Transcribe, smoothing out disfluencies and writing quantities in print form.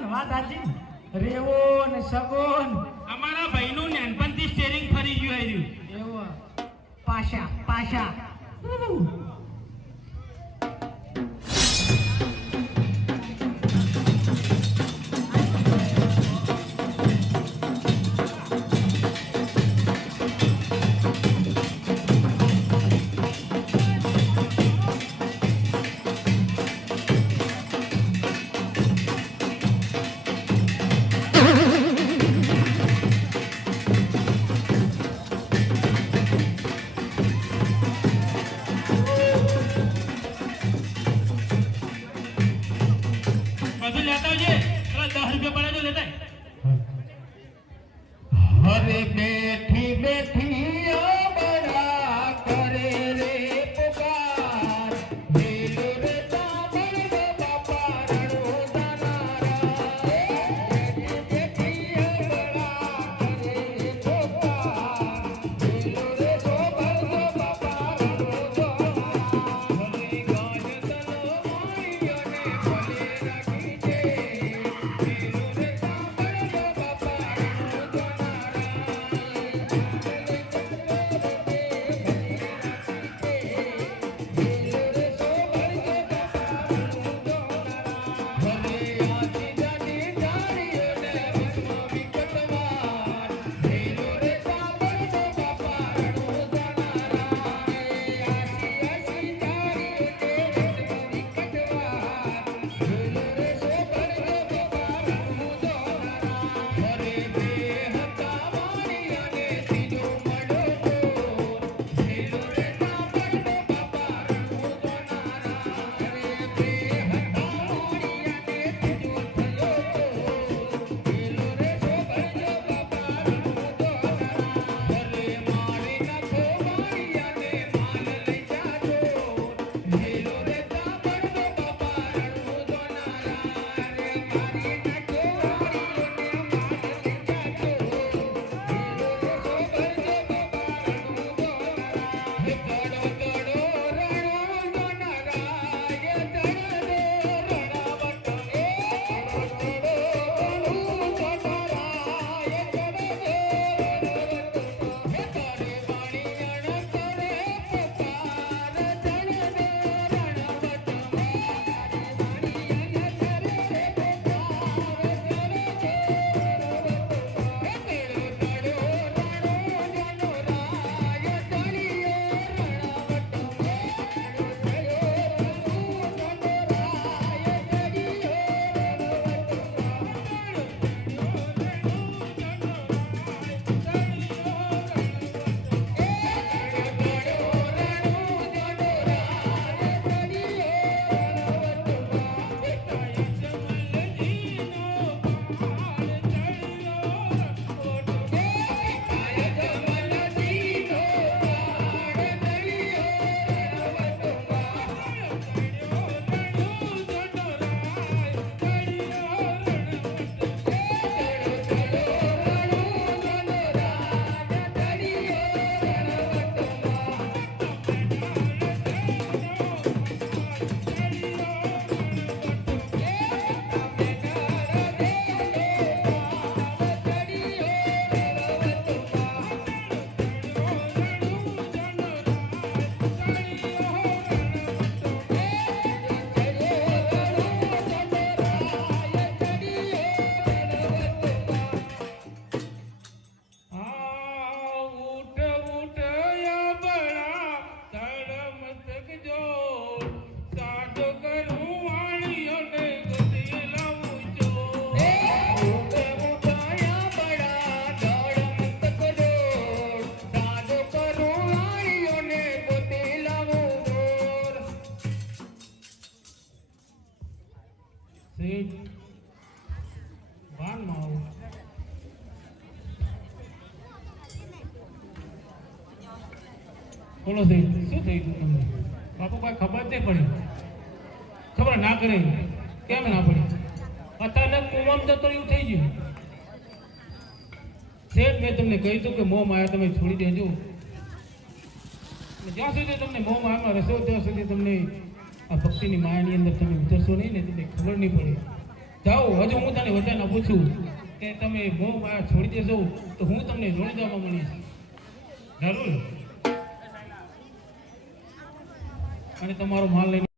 ને વાત સાચી રેવો ને સગોન અમારા ભાઈનું નાનપણથી સ્ટેરિંગ ફરી ગયું આવ્યું એવો પાશા પાશા બધું લેતા આવજે. પેલા 10 રૂપિયા પડે તો લેતા હરે બેઠી બેઠી બડા કરે રે પુકાર વેલો રે સાંભળ બાપા રણો જાનારા બેઠી બેઠી બડા કરે રે પુકાર વેલો રે સાંભળ બાપા રણો જાનારા ભલે ગાજ તનો મારી અને ભલે રાખી છે વેલો રે સાંભળ બાપા રણો બોલો થઈ શું થઈ ગયું તમને બાપુ કોઈ ખબર જ નહીં પડી ખબર ના કરે કેમ ના પડી અચાનક કુવામાં જતો એવું થઈ ગયું શેઠ મેં તમને કહ્યું હતું કે મોહ માયા તમે છોડી દેજો જ્યાં સુધી તમને મોહ માયામાં રસો ત્યાં સુધી તમને આ ભક્તિની માયાની અંદર તમે ઉતરશો નહીં ને તમને ખબર નહીં પડે જાઓ હજુ હું તને વચન આપું છું કે તમે મોહ માયા છોડી દેશો તો હું તમને જોડીદામાં મળીશ જરૂર અને તમારો માલ લઈને